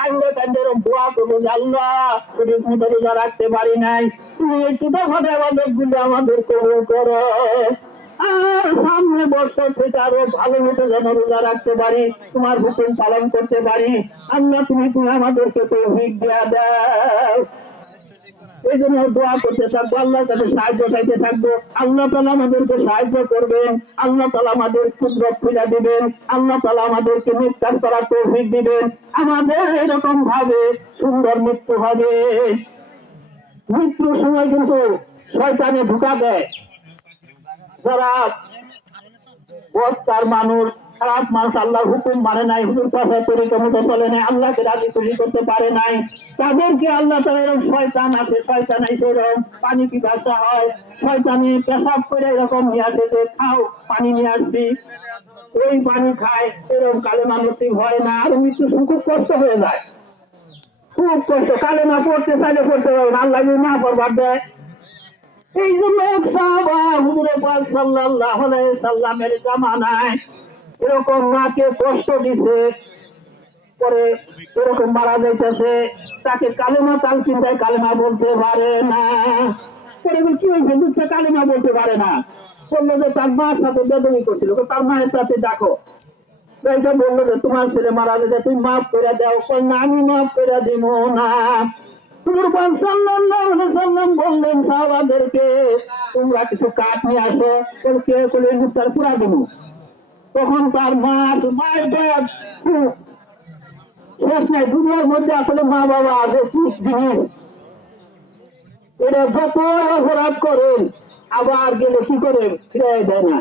কান্দে কান্দে দোয়া করবো, আল্লাহ শরীর মতো রোজা রাখতে পারি নাই, তুমি একটু তখন আমাদের গুলো আমাদের কবুল করো। আর সামনে বছর থেকে আরো ভালো মতো যেন রোজা রাখতে পারি, তোমার হুকুম পালন করতে পারি। আল্লাহ তুমি আমাদেরকে তৌফিক দেয়া দাও। এই জন্য দোয়া করতে থাকবো, আল্লাহর কাছে সাহায্য চাইতে থাকবো। আল্লাহ তাআলা আমাদেরকে সাহায্য করবেন, আল্লাহ তাআলা আমাদের কুদরত খুলে দিবেন, আল্লাহ তাআলা আমাদেরকে মৃত্যু করার তৌফিক দিবেন, আমাদের এরকম ভাবে সুন্দর মৃত্যু হবে। মৃত্যুর সময় কিন্তু শয়তানে ধোঁকা দেয়, যারা বস্তার মানুষ, খারাপ মানুষ, আল্লাহর হুকুম মানে নাই, হুকুম কথা তরিকা মতো চলে নাই, আল্লাহকে রাজি খুশি করতে পারে নাই, তাদেরকে আল্লাহ তাআলা এরকম শয়তান আছে, শয়তান এসে এরকম পানি পিপাসা হয়, শয়তানে পেশাব করে এরকম নিয়ে আসে যে খাও পানি নিয়ে আসবি, ওই পানি খায়, এরকম কালেমা নসিব হয় না, আর মৃত্যু খুব কষ্ট হয়ে যায়, খুব কষ্ট। কালেমা পড়তে চাইলে পড়তে পারবে না, আল্লাহ না পড়বার দেয়। এই জন্য হুজুরে পাক সাল্লাল্লাহু আলাইহি সাল্লামের জামানায় এরকম মাকে কষ্ট দিছে, পরে এরকম মারা যাইতেছে, তাকে কালেমা তালকিন দেয়, কালেমা বলতে পারে না। পরে কি হয়েছে, বুঝছে কালেমা বলতে পারে না, বললো যে তার মার সাথে বেদবি করছিল, তার মায়ের সাথে ডাকো। এইটা বললো যে তোমার ছেলে মারা গেছে, তুমি মাফ করে দাও। না, আমি মাফ করে দিব না। হুজুর পাক সাল্লাল্লাহু আলাইহি সাল্লাম বললেন সাহাবাদেরকে, তোমরা কিছু কাঠ নিয়ে আসো, কে করে মুক্তার পুরা দিব। তখন তার মায়ের দয়ার শেষ নাই। দুনিয়ার মধ্যে আসলে মা বাবা আছে কি জিনিস, এরা যত অপরাধ করেন আবার গেলে কি করে ফিরে দেয় না।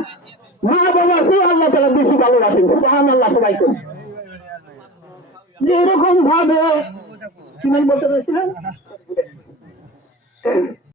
মা বাবা কেউ আল্লাহ তাআলা বেশি ভালোবাসেন, সুবহানাল্লাহ। সবাই করে যে এরকম ভাবে কি বলতে চাইছিলেন।